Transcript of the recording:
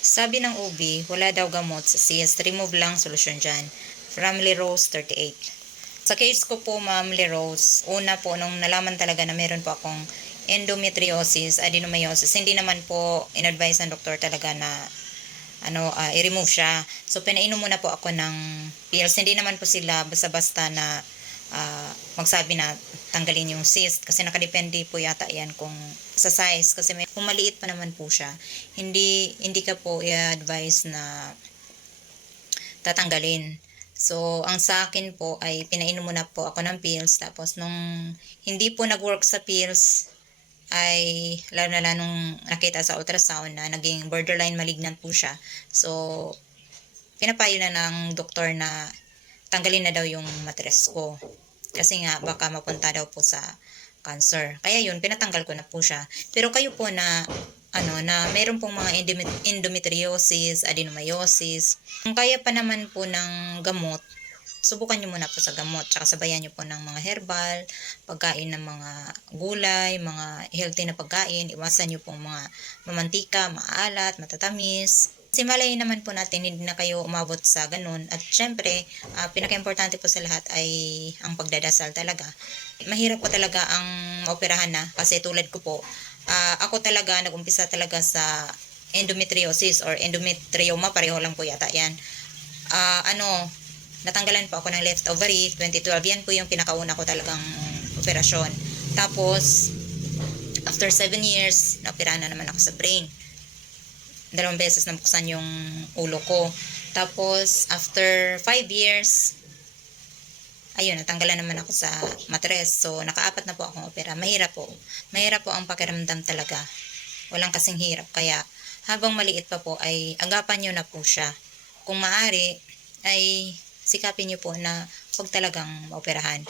Sabi ng OB, wala daw gamot sa cyst. Remove lang solusyon dyan. From Rose 38. Sa case ko po, Ma'am Rose, una po, nung nalaman talaga na meron po akong endometriosis, adenomyosis, hindi naman po in-advise ng doktor talaga na i-remove siya. So, pinainom muna po ako ng pills. Hindi naman po sila basta-basta na magsabi na tanggalin yung cyst kasi nakadepende po yata yan kung sa size, kasi kung maliit pa naman po siya, hindi ka po i-advise na tatanggalin. So, ang sa akin po ay pinainom muna po ako ng pills, tapos nung hindi po nag-work sa pills ay lalo na nung nakita sa ultrasound na naging borderline malignant po siya. So, pinapayo na ng doktor na tanggalin na daw yung matres ko. Kasi nga, baka mapunta daw po sa cancer. Kaya yun, pinatanggal ko na po siya. Pero kayo po na, na mayroon pong mga endometriosis, adenomyosis, kung kaya pa naman po ng gamot, subukan nyo muna po sa gamot. Tsaka sabayan nyo po ng mga herbal, pagkain ng mga gulay, mga healthy na pagkain. Iwasan nyo pong mga mamantika, maalat, matatamis. Kasi malay naman po natin, hindi na kayo umabot sa ganun. At syempre, pinaka-importante po sa lahat ay ang pagdadasal talaga. Mahirap po talaga ang maoperahan na. Kasi tulad ko po, ako talaga, nag-umpisa talaga sa endometriosis or endometrioma, pareho lang po yata yan. Natanggalan po ako ng left ovary, 2012. Yan po yung pinakauna ko talagang operasyon. Tapos, after 7 years, naoperahan na naman ako sa brain. 2 beses nabuksan yung ulo ko. Tapos, after 5 years, ayun, natanggalan naman ako sa matres. So, naka-4 na po akong opera. Mahirap po. Mahirap po ang pakiramdam talaga. Walang kasing hirap. Kaya, habang maliit pa po, ay agapan nyo na po siya. Kung maaari, ay sikapin nyo po na huwag talagang maoperahan.